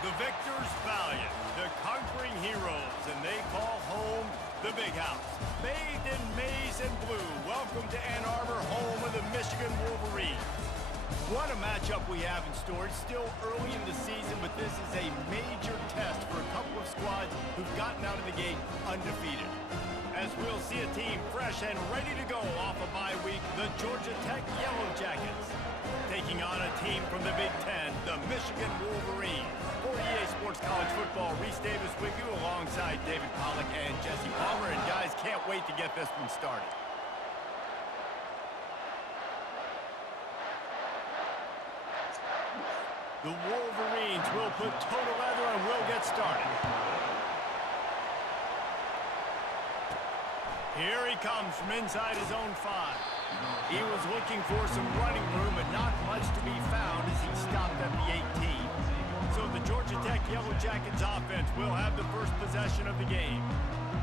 The victors valiant, the conquering heroes, and they call home the Big House. Bathed in maize and blue, welcome to Ann Arbor, home of the Michigan Wolverines. What a matchup we have in store. It's still early in the season, but this is a major test for a couple of squads who've gotten out of the gate undefeated. As we'll see a team fresh and ready to go off a bye week, the Georgia Tech Yellow Jackets taking on a team from the Big Ten, the Michigan Wolverines. For EA Sports College Football, Reese Davis with you alongside David Pollack and Jesse Palmer. And guys, can't wait to get this one started. The Wolverines will put total leather and will get started. Here he comes from inside his own 5. He was looking for some running room, but not much to be found as he stopped at the 18. So the Georgia Tech Yellow Jackets offense will have the first possession of the game.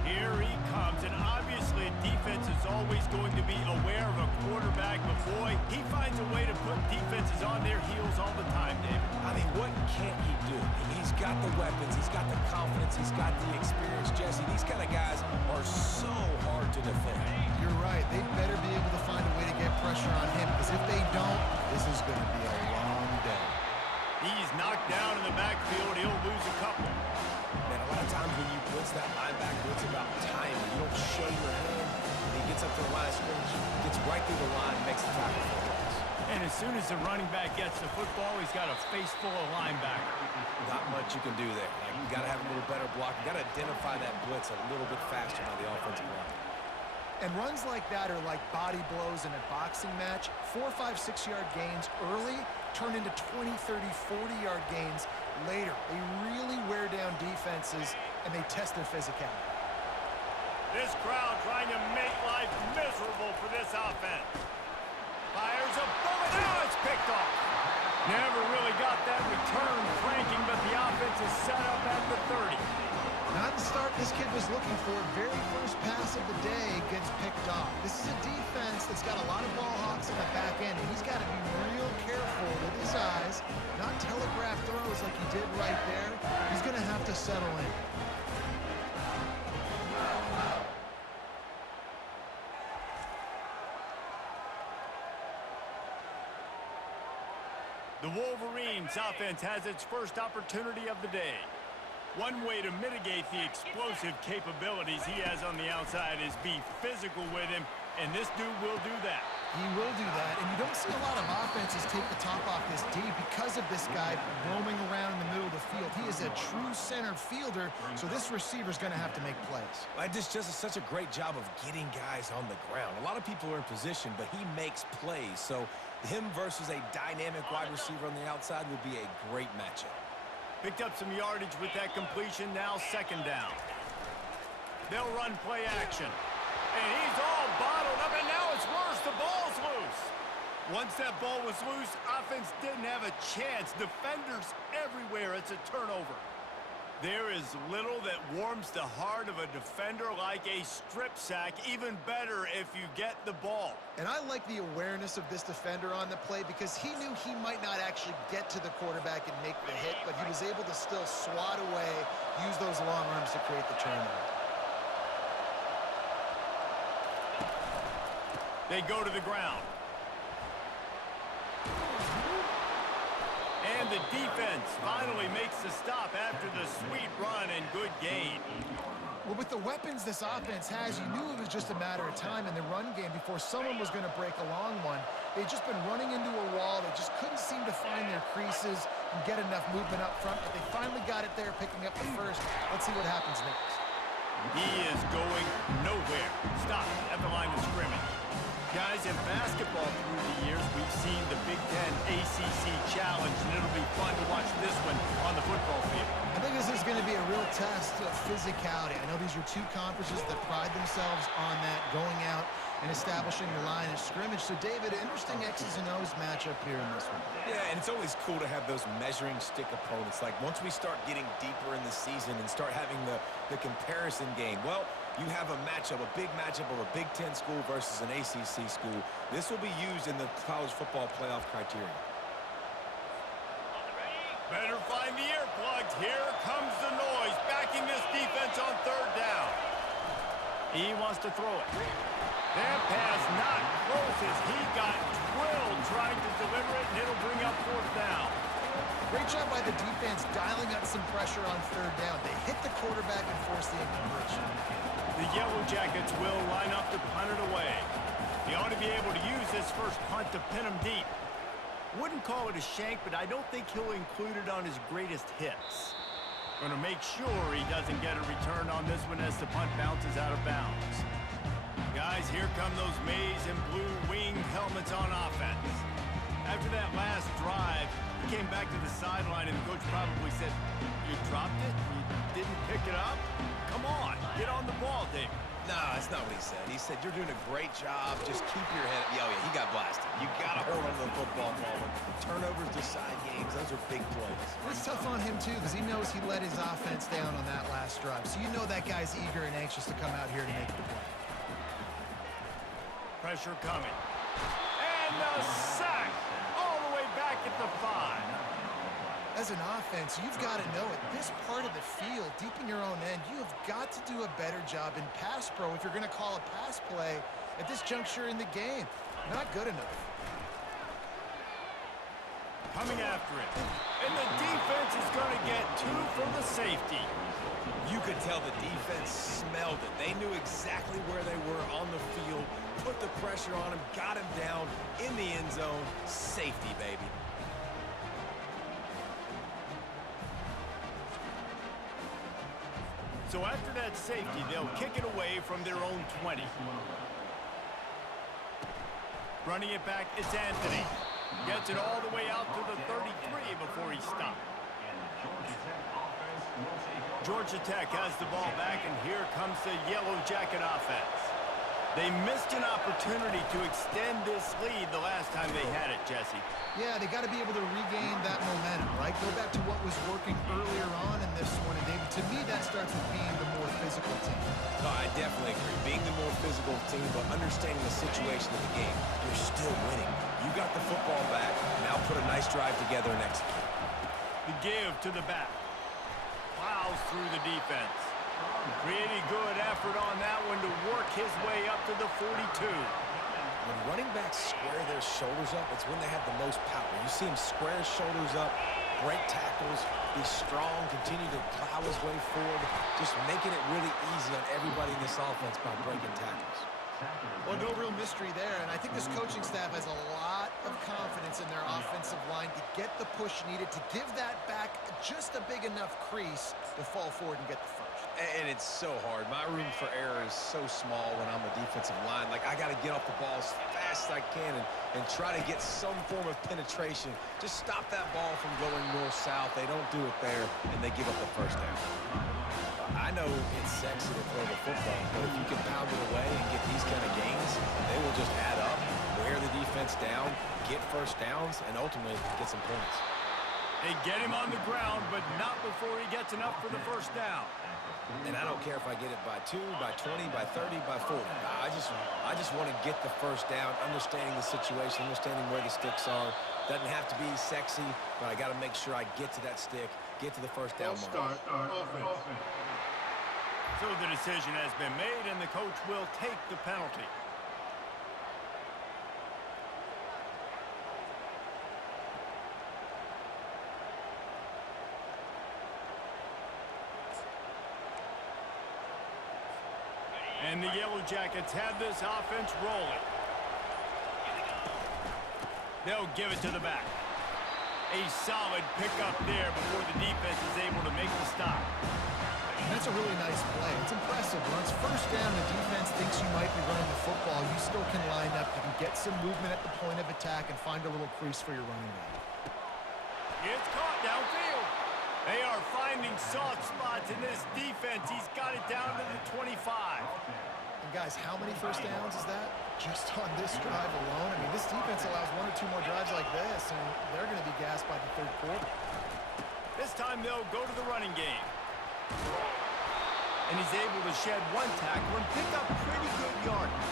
Here he comes, and obviously defense is always going to be aware of a quarterback, but boy, he finds a way to put defenses on their heels all the time, David. I mean, what can't he do? He's got the weapons, he's got the confidence, he's got the experience. Jesse, these kind of guys are so hard to defend. You're right. They better be able to find a way to get pressure on him, because if they don't, this is going to be a long day. He's knocked down in the backfield. He'll lose a couple. Man, a lot of times when you blitz that linebacker, it's about timing. You don't show your hand. He gets up to the line of scrimmage, gets right through the line, makes the tackle for the loss. And as soon as the running back gets the football, he's got a face full of linebackers. Not much you can do there. Like, you got to have a little better block. You got to identify that blitz a little bit faster by the offensive line. And runs like that are like body blows in a boxing match. 4, 5, 6-yard gains early turn into 20, 30, 40-yard gains later. They really wear down defenses, and they test their physicality. This crowd trying to make life miserable for this offense. Fires a bullet. Now it's picked off. Never really got that return cranking, but the offense is set up at the 30. Not the start this kid was looking for. Very first pass of the day gets picked off. This is a defense that's got a lot of ball hawks in the back end, and he's got to be real careful with his eyes, not telegraph throws like he did right there. He's going to have to settle in. The Wolverines offense has its first opportunity of the day. One way to mitigate the explosive capabilities he has on the outside is be physical with him, and this dude will do that. He will do that, and you don't see a lot of offenses take the top off this D because of this guy roaming around in the middle of the field. He is a true center fielder, so this receiver's going to have to make plays. This just is such a great job of getting guys on the ground. A lot of people are in position, but he makes plays, so him versus a dynamic wide receiver on the outside would be a great matchup. Picked up some yardage with that completion, now second down. They'll run play action. And he's all bottled up, and now it's worse. The ball's loose. Once that ball was loose, offense didn't have a chance. Defenders everywhere. It's a turnover. There is little that warms the heart of a defender like a strip sack. Even better if you get the ball. And I like the awareness of this defender on the play because he knew he might not actually get to the quarterback and make the hit, but he was able to still swat away, use those long arms to create the turnover. They go to the ground. And the defense finally makes the stop after the sweet run and good gain. Well, with the weapons this offense has, you knew it was just a matter of time in the run game before someone was going to break a long one. They'd just been running into a wall. They just couldn't seem to find their creases and get enough movement up front, but they finally got it there, picking up the first. Let's see what happens next. He is going nowhere. Stop at the line of scrimmage. Guys, in basketball through the years, we've seen the Big Ten ACC Challenge, and it'll be fun to watch this one on the football field. I think this is going to be a real test of physicality. I know these are two conferences that pride themselves on that, going out and establishing the line of scrimmage. So, David, interesting X's and O's matchup here in this one. Yeah, and it's always cool to have those measuring stick opponents. Like, once we start getting deeper in the season and start having the comparison game, well, you have a matchup, a big matchup of a Big Ten school versus an ACC school. This will be used in the college football playoff criteria. Better find the earplugs. Here comes the noise, backing this defense on third down. He wants to throw it. That pass not close as he got drilled trying to deliver it, and it'll bring up fourth down. Great job by the defense dialing up some pressure on third down. They hit the quarterback and forced the incompletion. The Yellow Jackets will line up to punt it away. He ought to be able to use this first punt to pin him deep. Wouldn't call it a shank, but I don't think he'll include it on his greatest hits. Going to make sure he doesn't get a return on this one as the punt bounces out of bounds. Guys, here come those maize and blue winged helmets on offense. After that last drive, he came back to the sideline and the coach probably said, "You dropped it? You didn't pick it up? Come on, get on the ball, Dave." No, that's not what he said. He said, "You're doing a great job. Just keep your head up." Yeah, he got blasted. You got to hold on to the football, Palmer. Turnovers decide games. Those are big plays. It's tough on him, too, because he knows he let his offense down on that last drive. So you know that guy's eager and anxious to come out here to make the play. Pressure coming. And the sack all the way back at the 5. As an offense, you've got to know at this part of the field, deep in your own end, you have got to do a better job in pass pro if you're going to call a pass play at this juncture in the game. Not good enough. Coming after it. And the defense is going to get 2 for the safety. You could tell the defense smelled it. They knew exactly where they were on the field, put the pressure on him, got him down in the end zone. Safety, baby. So after that safety, they'll kick it away from their own 20. Running it back, it's Anthony. Gets it all the way out to the 33 before he stopped. Georgia Tech has the ball back, and here comes the Yellow Jacket offense. They missed an opportunity to extend this lead the last time they had it, Jesse. Yeah, they got to be able to regain that momentum, right? Go back to what was working earlier on in this one. And, David, to me, that starts with being the more physical team. No, I definitely agree. Being the more physical team, but understanding the situation of the game. You're still winning. You got the football back. Now put a nice drive together and execute. The give to the back. Plows through the defense. Pretty good effort on that one to work his way up to the 42. When running backs square their shoulders up, it's when they have the most power. You see him square his shoulders up, break tackles, be strong, continue to plow his way forward, just making it really easy on everybody in this offense by breaking tackles. Well, no real mystery there, and I think this coaching staff has a lot of confidence in their offensive line to get the push needed to give that back just a big enough crease to fall forward and get the first. And it's so hard. My room for error is so small when I'm a defensive line. Like, I got to get off the ball as fast as I can and try to get some form of penetration. Just stop that ball from going north-south. They don't do it there, and they give up the first down. I know it's sexy to throw the football, but if you can pound it away and get these kind of gains, they will just add up, wear the defense down, get first downs, and ultimately get some points. They get him on the ground, but not before he gets enough for the first down. And I don't care if I get it by 2, by 20, by 30, by 40. I just want to get the first down, understanding the situation, understanding where the sticks are. Doesn't have to be sexy, but I got to make sure I get to that stick, get to the first down mark. So the decision has been made, and the coach will take the penalty. And the Yellow Jackets have this offense rolling. They'll give it to the back. A solid pickup there before the defense is able to make the stop. That's a really nice play. It's impressive. When it's first down, the defense thinks you might be running the football. You still can line up. You can get some movement at the point of attack and find a little crease for your running back. It's caught downfield. They are finding soft spots in this defense. He's got it down to the 25. And guys, how many first downs is that? Just on this drive alone? I mean, this defense allows 1 or 2 more drives like this, and they're going to be gassed by the third quarter. This time they'll go to the running game. And he's able to shed 1 tackle and pick up pretty good yardage.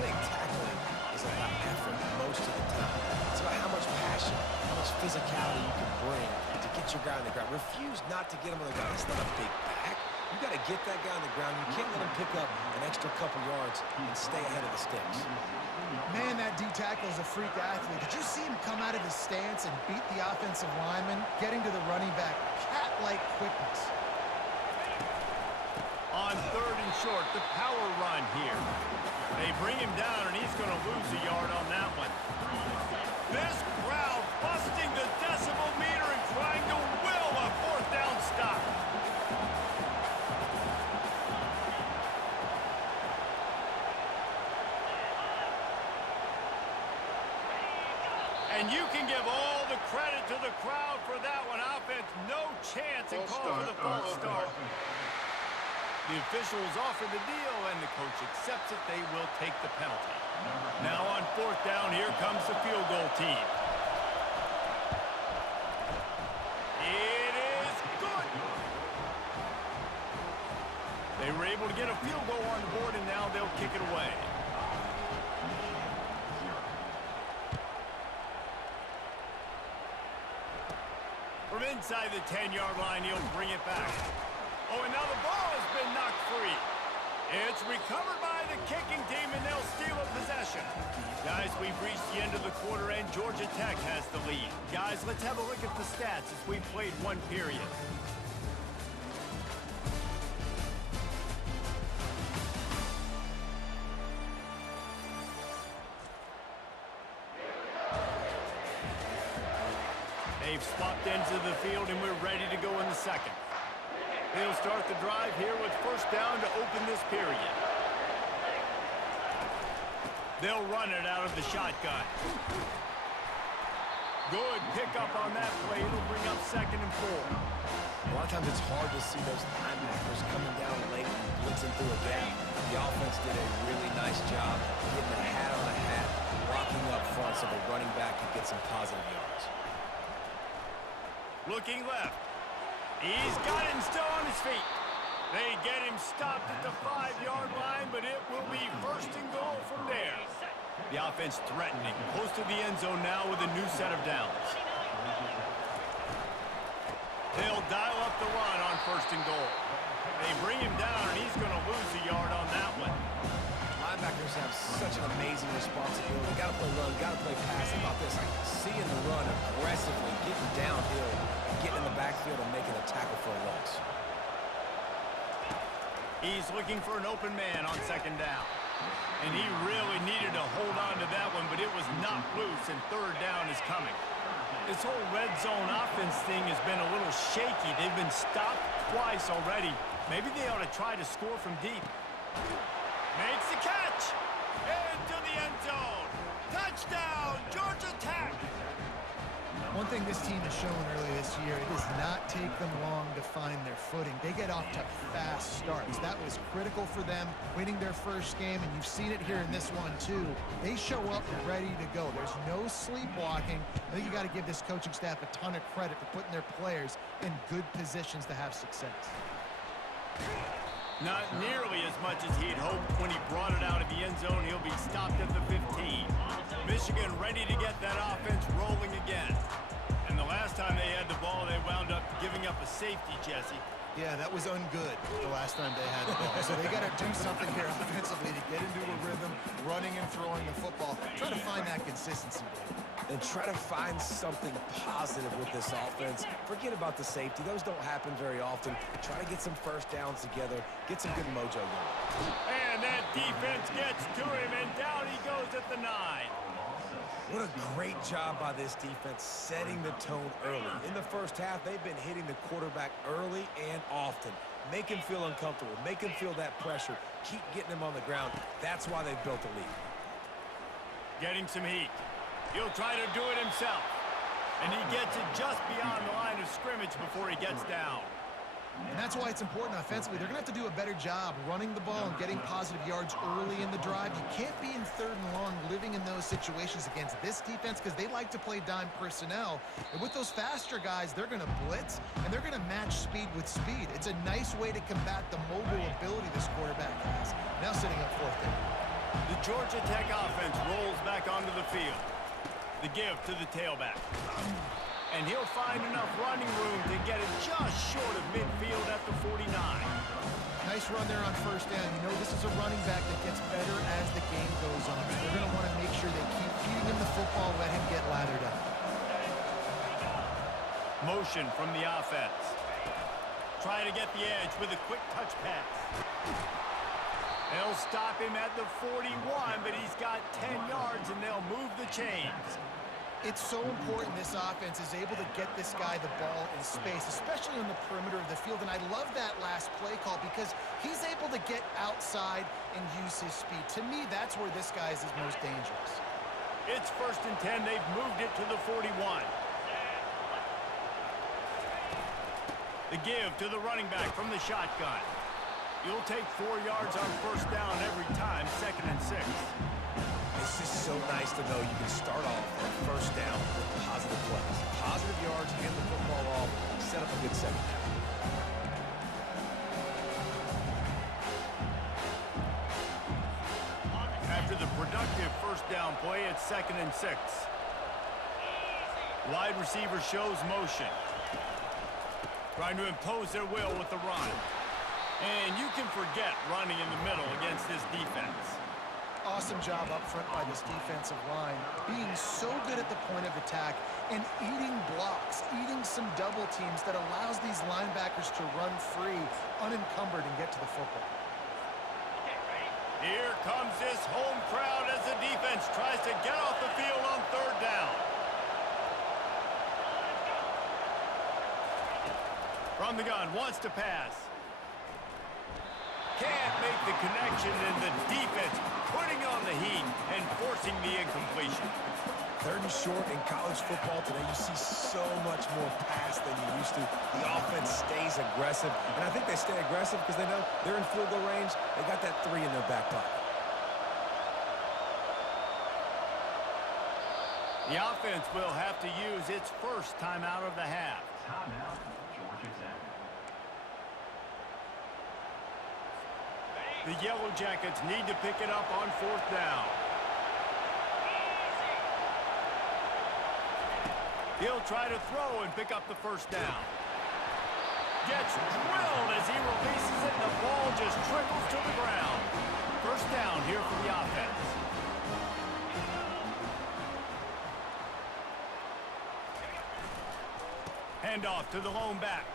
I think tackling is about effort most of the time. It's about how much passion, how much physicality you can bring your guy on the ground. Refuse not to get him on the ground. That's not a big back. You got to get that guy on the ground. You can't let him pick up an extra couple yards and stay ahead of the sticks. Man, that D tackle is a freak athlete. Did you see him come out of his stance and beat the offensive lineman, getting to the running back? Cat-like quickness. On 3rd and short, the power run here. They bring him down, and he's going to lose a yard on that one. This crowd busting the decibel meter and trying to will a 4th down stop. And you can give all the credit to the crowd for that one. Offense, no chance and call for the false start. The official is offered the deal, and the coach accepts it. They will take the penalty. Now on 4th down, here comes the field goal team. It is good. They were able to get a field goal on the board, and now they'll kick it away. From inside the 10-yard line, he'll bring it back. Oh, and now the ball has been knocked free. It's recovered by the kicking team, and they'll steal a possession. Guys, we've reached the end of the quarter, and Georgia Tech has the lead. Guys, let's have a look at the stats as we've played one period. They've swapped into the field, and we're ready to go in the second. They'll start the drive here with 1st down to open this period. They'll run it out of the shotgun. Good pickup on that play. It'll bring up 2nd and 4. A lot of times it's hard to see those linebackers coming down late and blitzing through a gap. The offense did a really nice job getting a hat on a hat, blocking up front so the running back can get some positive yards. Looking left. He's got him still on his feet. They get him stopped at the 5-yard line, but it will be 1st and goal from there. The offense threatening, close to the end zone now with a new set of downs. They'll dial up the run on 1st and goal. They bring him down, and he's going to lose a yard on that one. Linebackers have such an amazing responsibility. Got to play run, got to play pass. How about this? Seeing the run aggressively, getting downhill, and getting in the backfield and making a tackle for a loss. He's looking for an open man on 2nd down. And he really needed to hold on to that one, but it was knocked loose, and 3rd down is coming. This whole red zone offense thing has been a little shaky. They've been stopped twice already. Maybe they ought to try to score from deep. Makes the catch. Into the end zone. Touchdown, Georgia Tech. One thing this team has shown early this year, it does not take them long to find their footing. They get off to fast starts. That was critical for them winning their first game, and you've seen it here in this one too. They show up ready to go. There's no sleepwalking. I think you got to give this coaching staff a ton of credit for putting their players in good positions to have success. Not nearly as much as he'd hoped when he brought it out of the end zone. He'll be stopped at the 15. Michigan ready to get that offense rolling again. And the last time they had the ball, they wound up giving up a safety, Jesse. Yeah, that was ungood the last time they had the ball. So they got to do something here offensively to get into a rhythm, running and throwing the football. Try to find that consistency, Dave. And try to find something positive with this offense. Forget about the safety. Those don't happen very often. Try to get some 1st downs together. Get some good mojo going. And that defense gets to him, and down he goes at the 9. What a great job by this defense setting the tone early. In the first half, they've been hitting the quarterback early and often. Make him feel uncomfortable. Make him feel that pressure. Keep getting him on the ground. That's why they've built a lead. Getting some heat. He'll try to do it himself. And he gets it just beyond the line of scrimmage before he gets down. And that's why it's important offensively. They're going to have to do a better job running the ball and getting positive yards early in the drive. You can't be in 3rd and long living in those situations against this defense because they like to play dime personnel. And with those faster guys, they're going to blitz, and they're going to match speed with speed. It's a nice way to combat the mobile ability this quarterback has. Now setting up 4th down. The Georgia Tech offense rolls back onto the field. The give to the tailback. And he'll find enough running room to get it just short of midfield at the 49. Nice run there on first down. You know this is a running back that gets better as the game goes on. So they're going to want to make sure they keep feeding him the football, let him get lathered up. Motion from the offense. Trying to get the edge with a quick touch pass. They'll stop him at the 41, but he's got 10 yards, and they'll move the chains. It's so important this offense is able to get this guy the ball in space, especially on the perimeter of the field. And I love that last play call because he's able to get outside and use his speed. To me, that's where this guy is his most dangerous. It's 1st and 10. They've moved it to the 41. The give to the running back from the shotgun. You'll take 4 yards on first down every time, 2nd and 6. It's just so nice to know you can start off on first down with positive plays. Positive yards, hand the football off, set up a good second down. After the productive first down play, it's 2nd and 6. Wide receiver shows motion. Trying to impose their will with the run. And you can forget running in the middle against this defense. Awesome job up front by this defensive line, being so good at the point of attack and eating blocks, eating some double teams that allows these linebackers to run free, unencumbered, and get to the football. Here comes this home crowd as the defense tries to get off the field on 3rd down. From the gun, wants to pass. Can't make the connection, and the defense putting on the heat and forcing the incompletion. 3rd and short in college football today, you see so much more pass than you used to. The offense stays aggressive, and I think they stay aggressive because they know they're in field goal range. They got that 3 in their back pocket. The offense will have to use its first timeout of the half. Timeout, Georgia Tech. The Yellow Jackets need to pick it up on 4th down. He'll try to throw and pick up the first down. Gets drilled as he releases it, and the ball just trickles to the ground. First down here for the offense. Handoff to the lone back.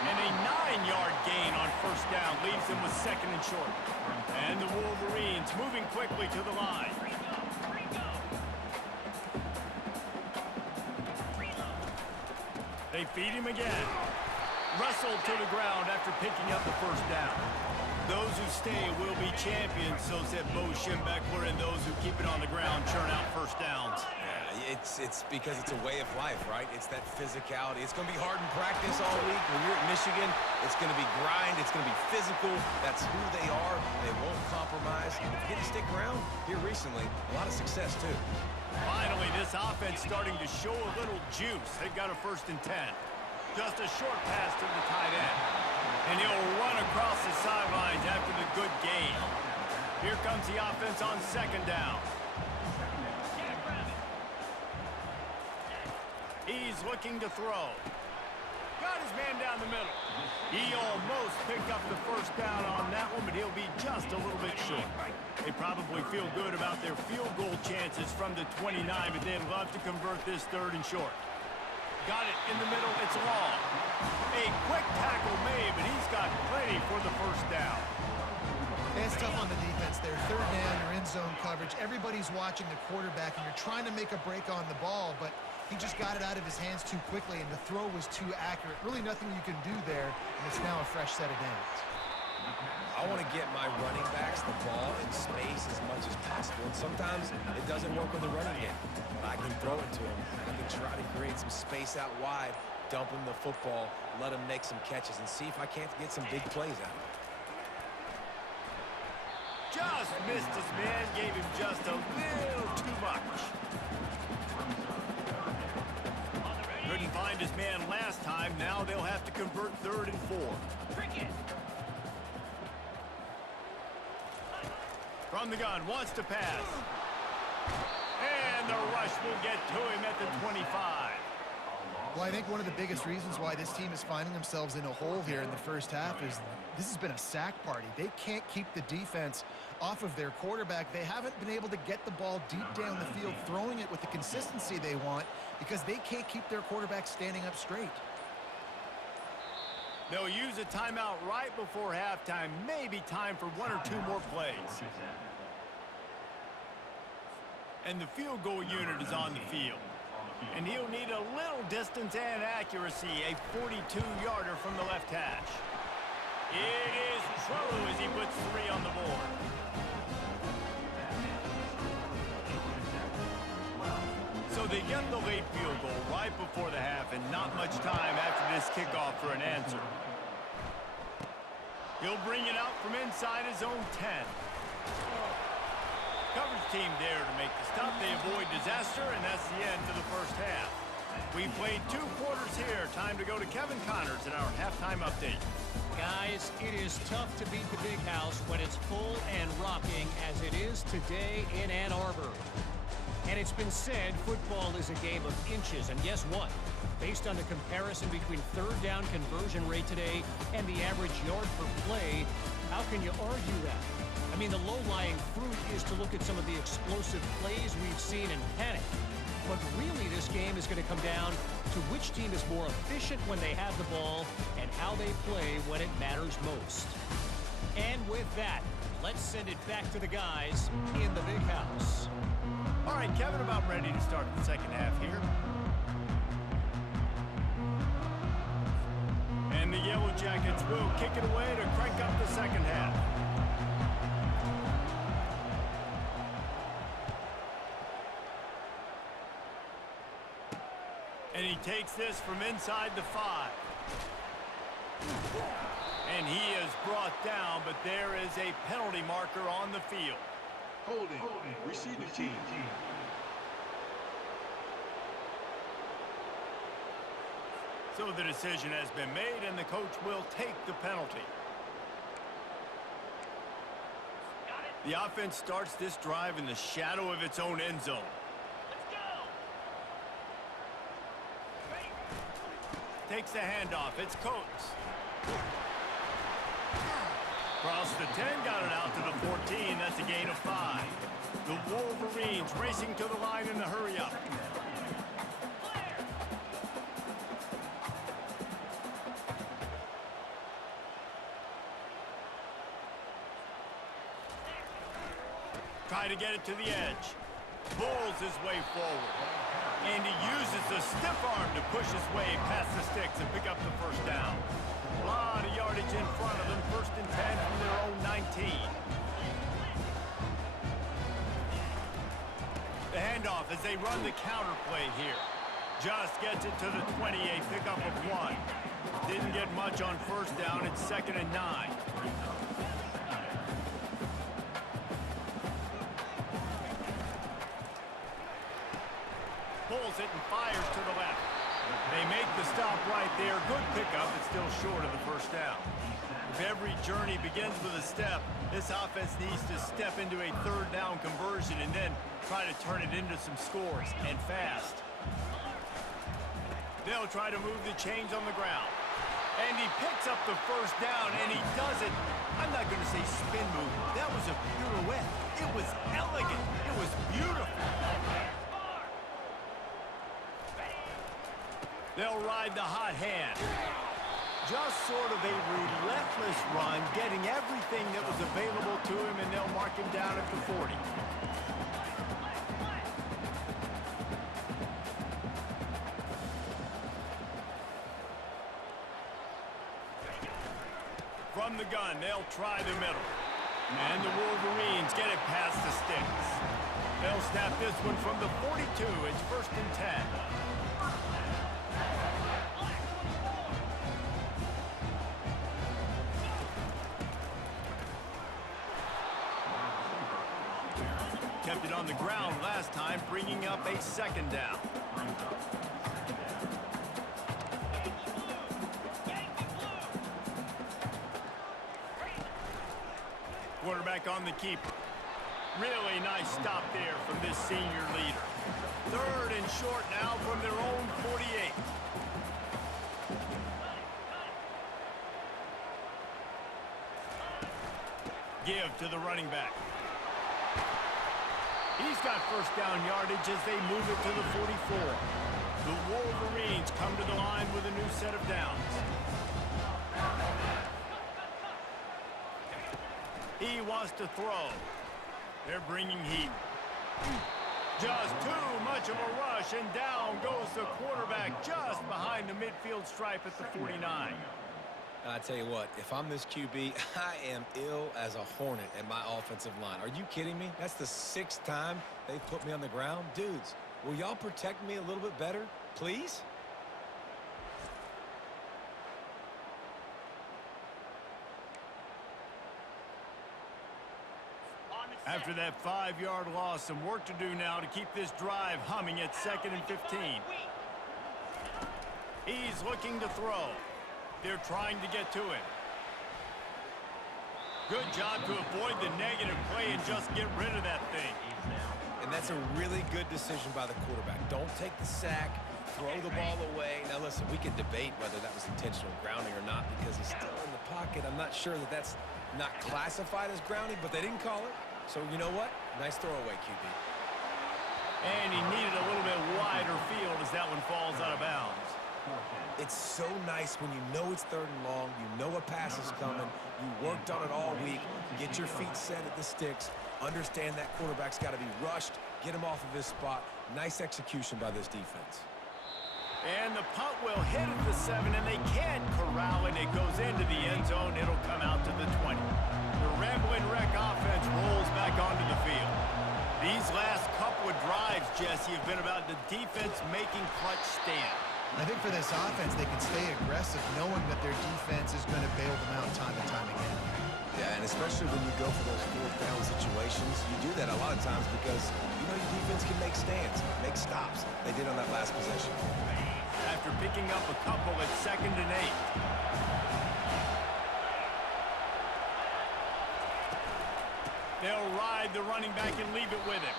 And a 9-yard gain on first down leaves them with 2nd and short. And the Wolverines moving quickly to the line. They feed him again. Wrestled to the ground after picking up the first down. Those who stay will be champions, so said Bo Schembechler, and those who keep it on the ground churn out first downs. Yeah, it's because it's a way of life, right? It's that physicality. It's going to be hard in practice all week. When you're at Michigan, it's going to be grind. It's going to be physical. That's who they are. They won't compromise. And if you get to stick around here recently, a lot of success, too. Finally, this offense starting to show a little juice. They've got a 1st and 10. Just a short pass to the tight end. And he'll run across the sidelines after the good gain. Here comes the offense on 2nd down. He's looking to throw. Got his man down the middle. He almost picked up the first down on that one, but he'll be just a little bit short. They probably feel good about their field goal chances from the 29, but they'd love to convert this 3rd and short. Got it in the middle. It's long. A quick tackle made, but he's got plenty for the first down. It's tough on the defense there. 3rd down, you're in zone coverage. Everybody's watching the quarterback, and you're trying to make a break on the ball, but he just got it out of his hands too quickly, and the throw was too accurate. Really nothing you can do there, and it's now a fresh set of downs. I want to get my running backs the ball in space as much as possible, and sometimes it doesn't work with the running game. But I can throw it to him. I can try to create some space out wide, dump him the football, let him make some catches, and see if I can't get some big plays out of it. Just missed his man, gave him just a little too much. Couldn't find his man last time. Now they'll have to convert 3rd and 4. From the gun, wants to pass. And And the rush will get to him at the 25. Well, I think one of the biggest reasons why this team is finding themselves in a hole here in the first half is this has been a sack party. They can't keep the defense off of their quarterback. They haven't been able to get the ball deep down the field, throwing it with the consistency they want because they can't keep their quarterback standing up straight. They'll use a timeout right before halftime. Maybe time for one or two more plays. And the field goal unit is on the field. And he'll need a little distance and accuracy, a 42-yarder from the left hash. It is true as he puts 3 on the board. So they get the late field goal right before the half and not much time after this kickoff for an answer. He'll bring it out from inside his own 10. Coverage team there to make the stop. They avoid disaster, and that's the end of the first half. We've played 2 quarters here. Time to go to Kevin Connors in our halftime update. Guys, it is tough to beat the Big House when it's full and rocking as it is today in Ann Arbor. And it's been said football is a game of inches, and guess what? Based on the comparison between third down conversion rate today and the average yard per play, how can you argue that? I mean, the low-lying fruit is to look at some of the explosive plays we've seen and panic. But really, this game is going to come down to which team is more efficient when they have the ball and how they play when it matters most. And with that, let's send it back to the guys in the Big House. All right, Kevin, about ready to start the second half here. And the Yellow Jackets will kick it away to crank up the second half. And he takes this from inside the 5. And he is brought down, but there is a penalty marker on the field. Holding. Receiving team. So the decision has been made, and the coach will take the penalty. The offense starts this drive in the shadow of its own end zone. Takes the handoff. It's Coates. Across the 10, got it out to the 14. That's a gain of 5. The Wolverines racing to the line in the hurry-up. Try to get it to the edge. Pulls his way forward. And he uses the stiff arm to push his way past the sticks and pick up the first down. A lot of yardage in front of them. 1st and 10 from their own 19. The handoff as they run the counter play here. Just gets it to the 28, pickup of 1. Didn't get much on first down. It's 2nd and 9. Pulls it and fires to the left. They make the stop right there. Good pickup, but still short of the first down. If every journey begins with a step, this offense needs to step into a 3rd down conversion and then try to turn it into some scores, and fast. They'll try to move the chains on the ground. And he picks up the first down, and he does it. I'm not going to say spin move. That was a pirouette. It was elegant. It was beautiful. They'll ride the hot hand. Just sort of a relentless run, getting everything that was available to him, and they'll mark him down at the 40. From the gun, they'll try the middle. And the Wolverines get it past the sticks. They'll snap this one from the 42. It's 1st and 10. Kept it on the ground last time, bringing up a 2nd down. Quarterback on the keeper. Really nice stop there from this senior leader. Third and short now from their own 48. Give to the running back. He's got first down yardage as they move it to the 44. The Wolverines come to the line with a new set of downs. He wants to throw. They're bringing heat. Just too much of a rush, and down goes the quarterback just behind the midfield stripe at the 49. I tell you what, if I'm this QB, I am ill as a hornet at my offensive line. Are you kidding me? That's the 6th time they've put me on the ground. Dudes, will y'all protect me a little bit better, please? After that 5-yard loss, some work to do now to keep this drive humming at 2nd and 15. He's looking to throw. They're trying to get to him. Good job to avoid the negative play and just get rid of that thing. And that's a really good decision by the quarterback. Don't take the sack, throw the ball away. Now, listen, we can debate whether that was intentional grounding or not because he's still in the pocket. I'm not sure that that's not classified as grounding, but they didn't call it. So, you know what? Nice throwaway, QB. And he needed a little bit wider field as that one falls out of bounds. It's so nice when you know it's 3rd and long, you know a pass is coming, you worked on it all week, get your feet set at the sticks, understand that quarterback's got to be rushed, get him off of his spot. Nice execution by this defense. And the punt will hit at the 7, and they can't corral it. It goes into the end zone. It'll come out to the 20. The Rambling Wreck offense rolls back onto the field. These last couple of drives, Jesse, have been about the defense making clutch stand. I think for this offense, they can stay aggressive knowing that their defense is going to bail them out time and time again. Yeah, and especially when you go for those 4th down situations, you do that a lot of times because, you know, your defense can make stands, make stops. They did on that last possession. After picking up a couple at 2nd and 8. They'll ride the running back and leave it with him.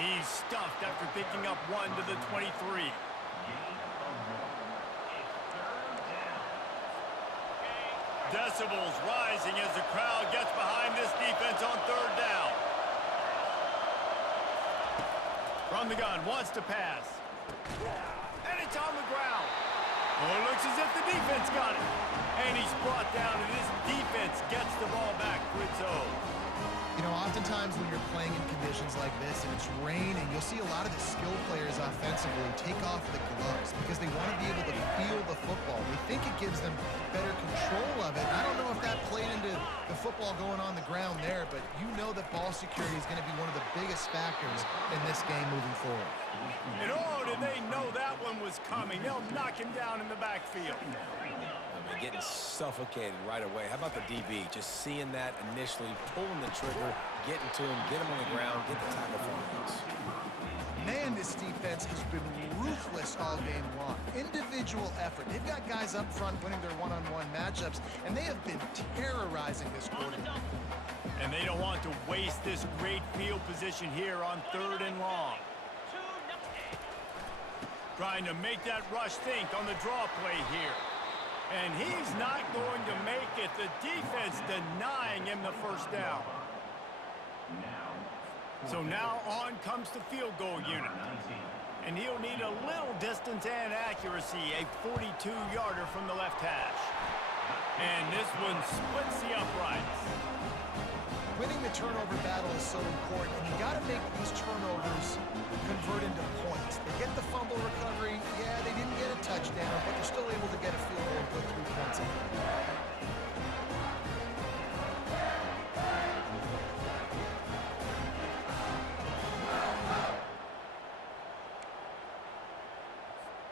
He's stuffed after picking up 1 to the 23. Decibels rising as the crowd gets behind this defense on 3rd down. From the gun, wants to pass. And it's on the ground. Oh, it looks as if the defense got it. And he's brought down, and this defense gets the ball back for its own. You know, oftentimes when you're playing in conditions like this and it's raining, you'll see a lot of the skill players offensively take off the gloves because they want to be able to feel the football. They think it gives them better control of it. I don't know if that played into the football going on the ground there, but you know that ball security is going to be one of the biggest factors in this game moving forward. And oh, did they know that one was coming. They'll knock him down in the backfield. I mean, getting suffocated right away. How about the DB? Just seeing that initially, pulling the trigger, getting to him, get him on the ground, get the tackle for him. Man, this defense has been ruthless all game long. Individual effort. They've got guys up front winning their one-on-one matchups, and they have been terrorizing this quarterback. And they don't want to waste this great field position here on 3rd and long. Trying to make that rush think on the draw play here. And he's not going to make it. The defense denying him the first down. So now on comes the field goal unit. And he'll need a little distance and accuracy, a 42-yarder from the left hash. And this one splits the uprights. Winning the turnover battle is so important, and you got to make these turnovers convert into points. They get the fumble recovery. Yeah, they didn't get a touchdown, but they're still able to get a field goal and put 3 points in.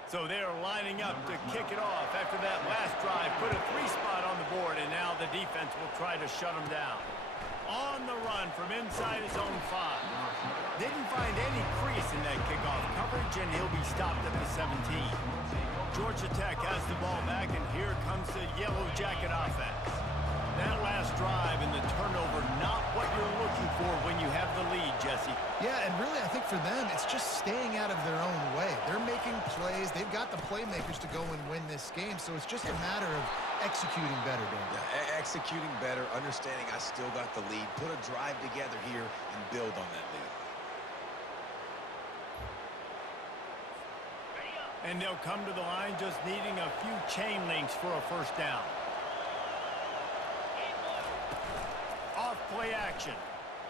So they're lining up to kick it off after that last drive. Put a 3-spot on the board, and now the defense will try to shut them down. On the run from inside his own 5. Didn't find any crease in that kickoff coverage, and he'll be stopped at the 17. Georgia Tech has the ball back, and here comes the Yellow Jacket offense. That last drive and the turnover, not what you're looking for when you have the lead, Jesse. Yeah, and really, I think for them, it's just staying out of their own way. They're making plays. They've got the playmakers to go and win this game, so it's just a matter of executing better, Dan. Yeah, executing better, understanding I still got the lead, put a drive together here and build on that lead. And they'll come to the line just needing a few chain links for a first down. Off play action.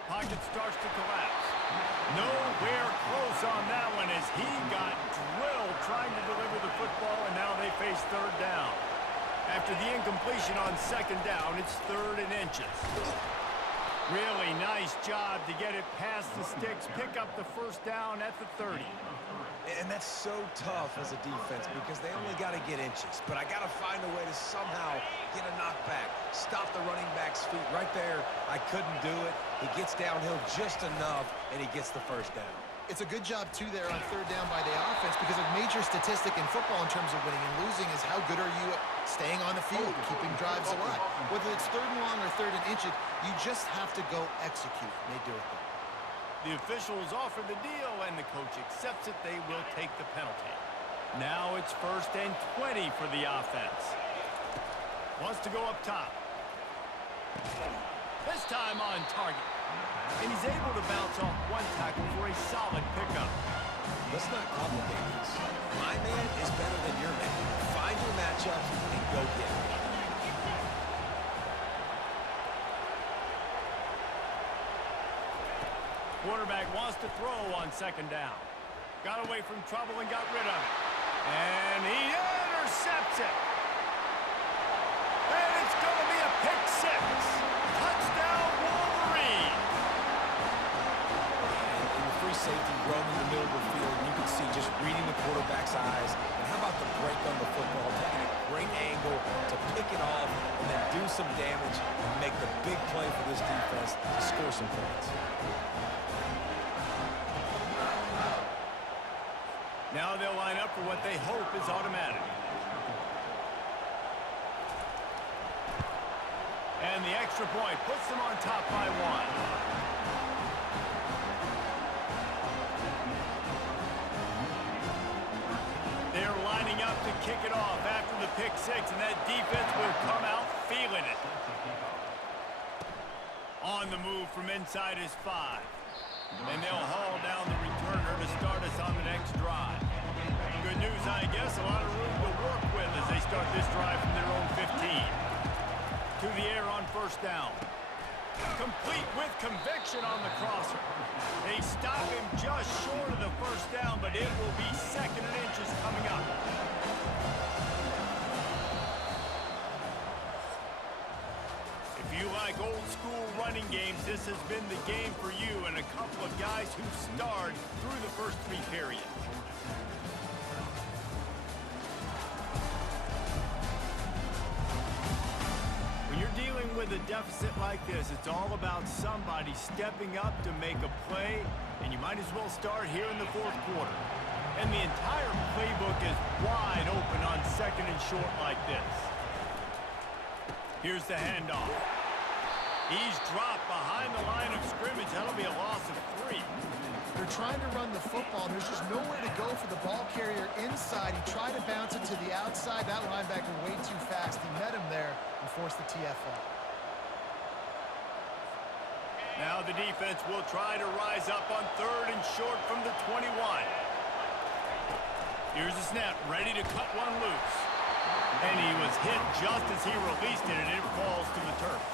Pocket starts to collapse. Nowhere close on that one as he got drilled trying to deliver the football, and now they face third down. After the incompletion on second down, it's 3rd and inches. Really nice job to get it past the sticks, pick up the first down at the 30. And that's so tough as a defense because they only got to get inches. But I got to find a way to somehow get a knockback, stop the running back's feet right there. I couldn't do it. He gets downhill just enough, and he gets the first down. It's a good job, too, there on third down by the offense because a major statistic in football in terms of winning and losing is how good are you at staying on the field, keeping drives alive. Whether it's 3rd and long or 3rd and inches, you just have to go execute. And they do it there. The officials offer the deal, and the coach accepts it. They will take the penalty. Now it's 1st and 20 for the offense. Wants to go up top. This time on target. And he's able to bounce off one tackle for a solid pickup. Let's not complicate this. My man is better than your man. Find your matchup and go get it. Quarterback wants to throw on second down. Got away from trouble and got rid of it. And he intercepts it. And it's going to be a pick six. Touchdown, Wolverines. And the free safety roaming the middle of the field, you can see just reading the quarterback's eyes. And how about the break on the football, taking a great angle to pick it off and then do some damage and make the big play for this defense to score some points. Now they'll line up for what they hope is automatic. And the extra point puts them on top by 1. They're lining up to kick it off after the pick six, and that defense will come out feeling it. On the move from inside his 5. And they'll haul down the returner to start us on the next drive. Good news, I guess, a lot of room to work with as they start this drive from their own 15. To the air on first down. Complete with conviction on the crosser. They stop him just short of the first down, but it will be 2nd and inches coming up. If you like old school running games, this has been the game for you and a couple of guys who starred through the first 3 periods. When you're dealing with a deficit like this, it's all about somebody stepping up to make a play, and you might as well start here in the 4th quarter. And the entire playbook is wide open on 2nd and short like this. Here's the handoff. He's dropped behind the line of scrimmage. That'll be a loss of 3. They're trying to run the football, and there's just nowhere to go for the ball carrier inside. He tried to bounce it to the outside. That linebacker way too fast. He met him there and forced the TFL. Now the defense will try to rise up on 3rd and short from the 21. Here's the snap, ready to cut one loose. And he was hit just as he released it, and it falls to the turf.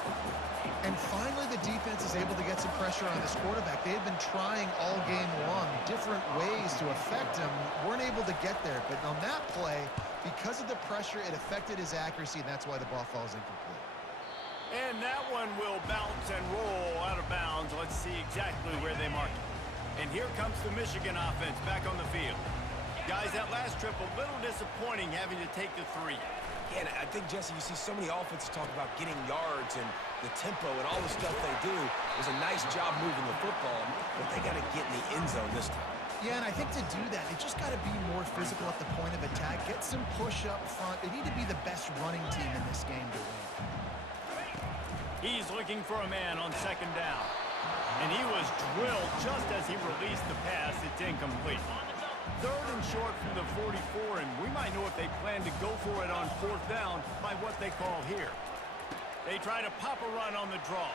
And finally, the defense is able to get some pressure on this quarterback. They had been trying all game long, different ways to affect him. Weren't able to get there. But on that play, because of the pressure, it affected his accuracy, and that's why the ball falls incomplete. And that one will bounce and roll out of bounds. Let's see exactly where they mark it. And here comes the Michigan offense back on the field. Guys, that last trip, a little disappointing having to take the 3. Yeah, and I think, Jesse, you see so many offenses talk about getting yards and the tempo and all the stuff they do. It was a nice job moving the football, but they got to get in the end zone this time. Yeah, and I think to do that, they just got to be more physical at the point of attack, get some push up front. They need to be the best running team in this game to win. He's looking for a man on 2nd down. And he was drilled just as he released the pass. It's incomplete. Third and short from the 44, and we might know if they plan to go for it on fourth down by what they call here. They try to pop a run on the draw.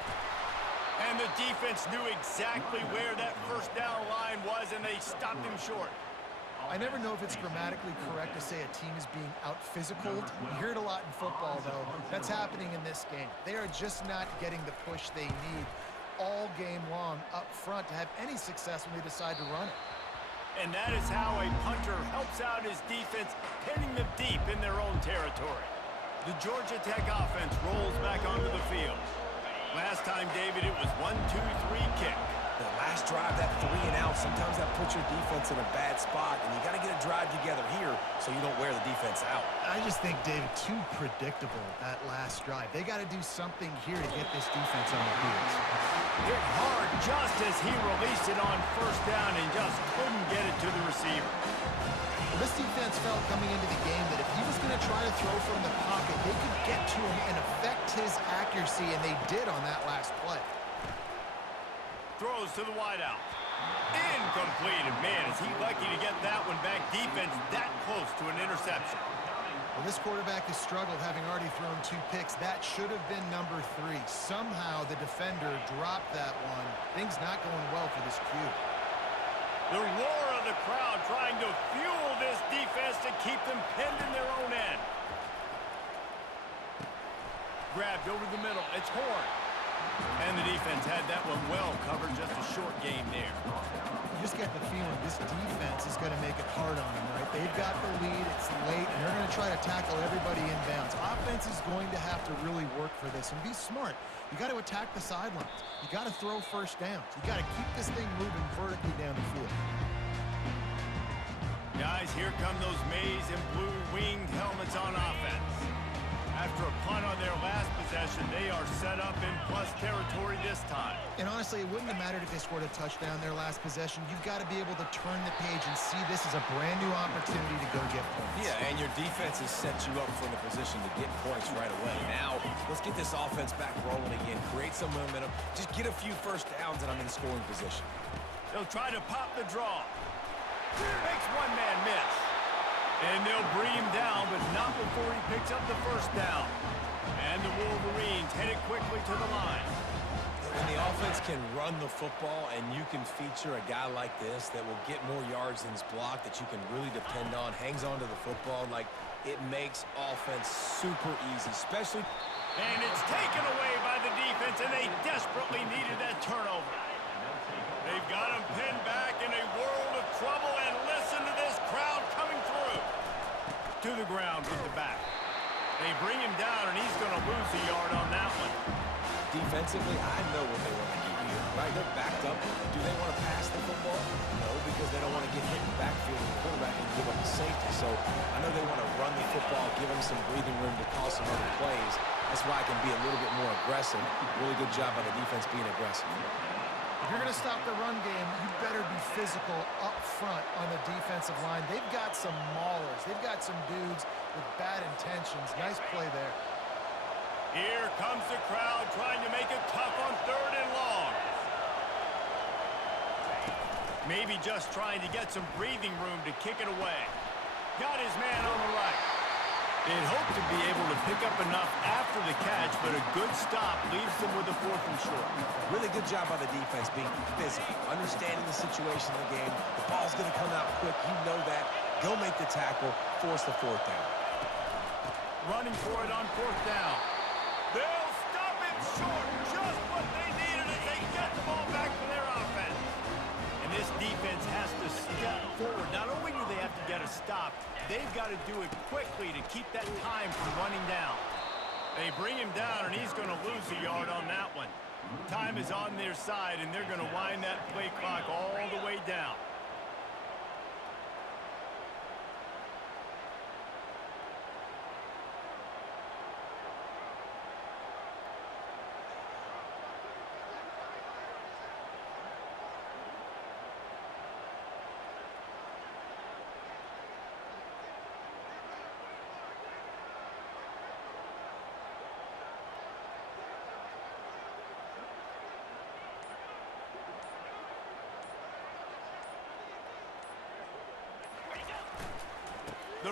And the defense knew exactly where that first down line was, and they stopped him short. I never know if it's grammatically correct to say a team is being out-physicaled. You hear it a lot in football, though. That's happening in this game. They are just not getting the push they need all game long up front to have any success when they decide to run it. And that is how a punter helps out his defense, pinning them deep in their own territory. The Georgia Tech offense rolls back onto the field. Last time, David, it was 1-2-3 kick. The last drive, that 3 and out, sometimes that puts your defense in a bad spot, and you got to get a drive together here so you don't wear the defense out. I just think, David, too predictable, that last drive. They got to do something here to get this defense on their heels. Hit hard just as he released it on first down and just couldn't get it to the receiver. Well, this defense felt coming into the game that if he was going to try to throw from the pocket, they could get to him and affect his accuracy, and they did on that last play. Throws to the wideout. Incomplete. And man, is he lucky to get that one back. Defense that close to an interception. Well, this quarterback has struggled, having already thrown 2 picks. That should have been number 3. Somehow the defender dropped that one. Things not going well for this Q. The roar of the crowd trying to fuel this defense to keep them pinned in their own end. Grabbed over the middle. It's Horn. And the defense had that one well covered. Just a short game there. You just get the feeling this defense is going to make it hard on them, right? They've got the lead. It's late, and they're going to try to tackle everybody inbounds. Offense is going to have to really work for this and be smart. You got to attack the sidelines. You got to throw first downs. You got to keep this thing moving vertically down the field. Guys, here come those maize and blue winged helmets on offense. After a punt on their last possession, they are set up in plus territory this time. And honestly, it wouldn't have mattered if they scored a touchdown their last possession. You've got to be able to turn the page and see this as a brand new opportunity to go get points. Yeah, and your defense has set you up for the position to get points right away. Now, let's get this offense back rolling again, create some momentum, just get a few first downs, and I'm in scoring position. They'll try to pop the draw. Makes one man miss. And they'll bring him down, but not before he picks up the first down. And the Wolverines headed quickly to the line. When the offense can run the football and you can feature a guy like this that will get more yards than his block, that you can really depend on, hangs on to the football, like it makes offense super easy, especially. And it's taken away by the defense, and they desperately needed that turnover. They've got him pinned back in a world of trouble, and listen to this crowd coming through. To the ground with the back. They bring him down, and he's going to lose a yard on that one. Defensively, I know what they want to do here, right? They're backed up. Do they want to pass the football? No, because they don't want to get hit in the backfield of the quarterback and give up the safety. So I know they want to run the football, give them some breathing room to call some other plays. That's why I can be a little bit more aggressive. Really good job by the defense being aggressive. If you're going to stop the run game, you better be physical up front on the defensive line. They've got some maulers. They've got some dudes with bad intentions. Nice play there. Here comes the crowd trying to make it tough on 3rd and long. Maybe just trying to get some breathing room to kick it away. Got his man on the right. They'd hope to be able to pick up enough after the catch, but a good stop leaves them with a 4th and short. Really good job by the defense being physical, understanding the situation of the game. The ball's going to come out quick. You know that. Go make the tackle, force the 4th down. Running for it on 4th down. They'll stop it short. Just what they needed as they get the ball back for their offense. And this defense has to step forward. Not only do they have to get a stop, they've got to do it quickly to keep that time from running down. They bring him down, and he's going to lose a yard on that one. Time is on their side, and they're going to wind that play clock all the way down.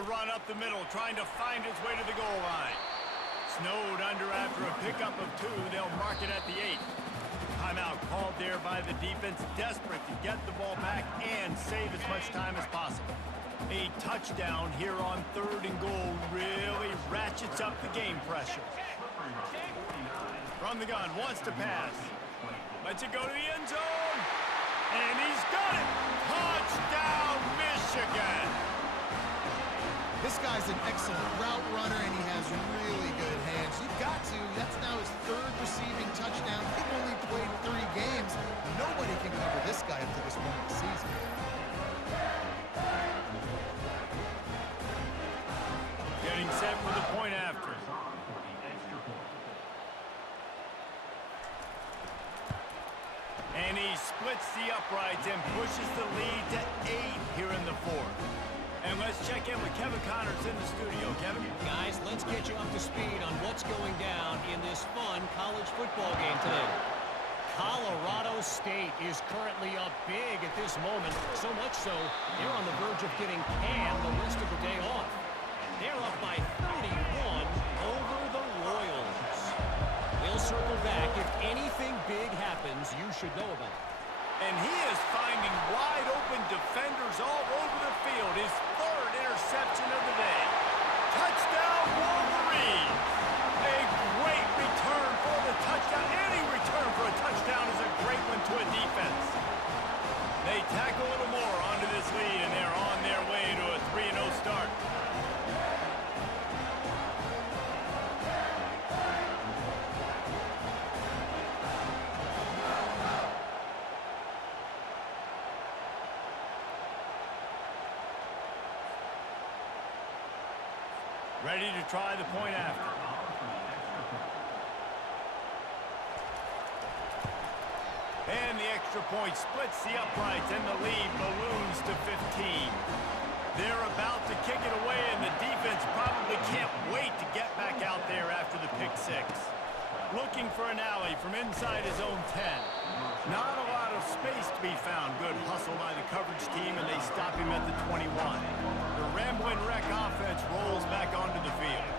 the run up the middle, trying to find its way to the goal line. Snowed under after a pickup of 2. They'll mark it at the 8. Timeout called there by the defense, desperate to get the ball back and save as much time as possible. A touchdown here on 3rd and goal really ratchets up the game pressure. From the gun, wants to pass. Lets it go to the end zone. And he's got it! Touchdown, Michigan! This guy's an excellent route runner, and he has really good hands. You've got to. That's now his 3rd receiving touchdown. He only played 3 games. Nobody can cover this guy up to this point of the season. Getting set for the point after. And he splits the uprights and pushes the lead to 8 here in the 4th. And let's check in with Kevin Connors in the studio. Kevin? Guys, let's get you up to speed on what's going down in this fun college football game today. Colorado State is currently up big at this moment, so much so they're on the verge of getting canned the rest of the day off. They're up by 31 over the Royals. We'll circle back. If anything big happens, you should know about it. And he is finding wide-open defenders all over the field. His 3rd interception of the day. Touchdown, Wolverines! A great return for the touchdown. Any return for a touchdown is a great one to a defense. They tack a little more onto this lead, and they're on their way to a 3-0 start. Ready to try the point after. And the extra point splits the uprights, and the lead balloons to 15. They're about to kick it away, and the defense probably can't wait to get back out there after the pick 6. Looking for an alley from inside his own 10. Not a lot of space to be found. Good hustle by the coverage team, and they stop him at the 21. The Ramblin' Wreck offense rolls back onto the field.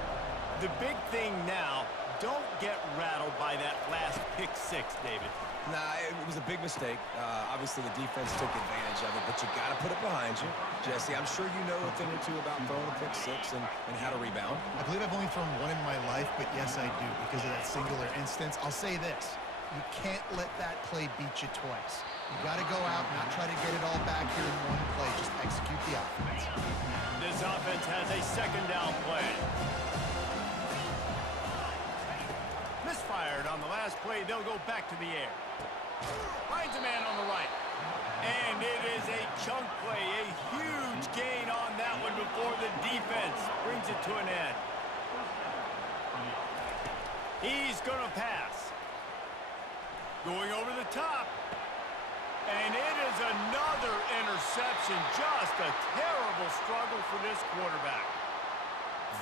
The big thing now, don't get rattled by that last pick 6, David. Nah, it was a big mistake. Obviously, the defense took advantage of it, but you got to put it behind you. Jesse, I'm sure you know a thing or two about throwing a pick 6 and how to rebound. I believe I've only thrown 1 in my life, but yes, I do because of that singular instance. I'll say this. You can't let that play beat you twice. You got to go out, not try to get it all back here in one play. Just execute the offense. This offense has a 2nd down play. Misfired on the last play. They'll go back to the air. Finds a man on the right. And it is a chunk play. A huge gain on that one before the defense brings it to an end. He's going to pass. Going over the top. And it is another interception. Just a terrible struggle for this quarterback.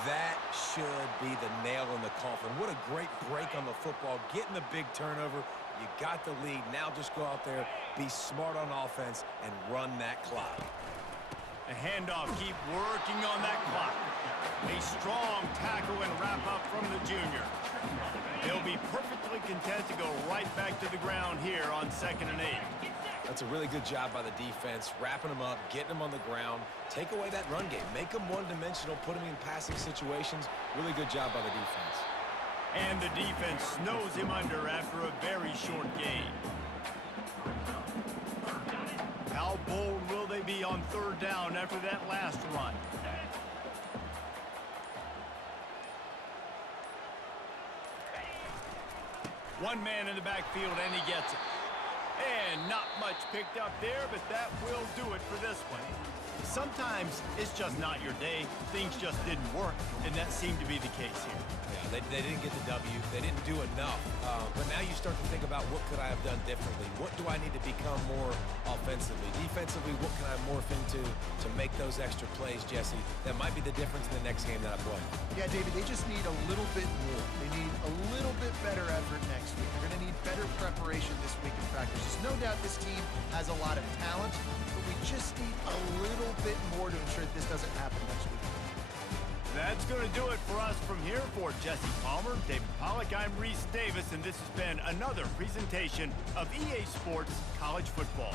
That should be the nail in the coffin. What a great break on the football. Getting the big turnover. You got the lead. Now just go out there, be smart on offense, and run that clock. A handoff. Keep working on that clock. A strong tackle and wrap up from the junior. He'll be perfectly content to go right back to the ground here on 2nd and 8. That's a really good job by the defense, wrapping them up, getting them on the ground. Take away that run game. Make them one-dimensional, put them in passing situations. Really good job by the defense. And the defense snows him under after a very short gain. How bold will they be on 3rd down after that last run? One man in the backfield, and he gets it. And not much picked up there, but that will do it for this one. Sometimes it's just not your day. Things just didn't work, and that seemed to be the case here. Yeah, they didn't get the W. They didn't do enough. But now you start to think about what could I have done differently? What do I need to become more offensively? Defensively, what can I morph into to make those extra plays, Jesse? That might be the difference in the next game that I play. Yeah, David, they just need a little bit more. They need a little bit better effort next week. They're going to need better preparation this week in practice. There's no doubt this team has a lot of talent, but we just need a little bit more to ensure that this doesn't happen next week. That's going to do it for us from here. For Jesse Palmer, David Pollack, I'm Reese Davis, and this has been another presentation of EA Sports College Football.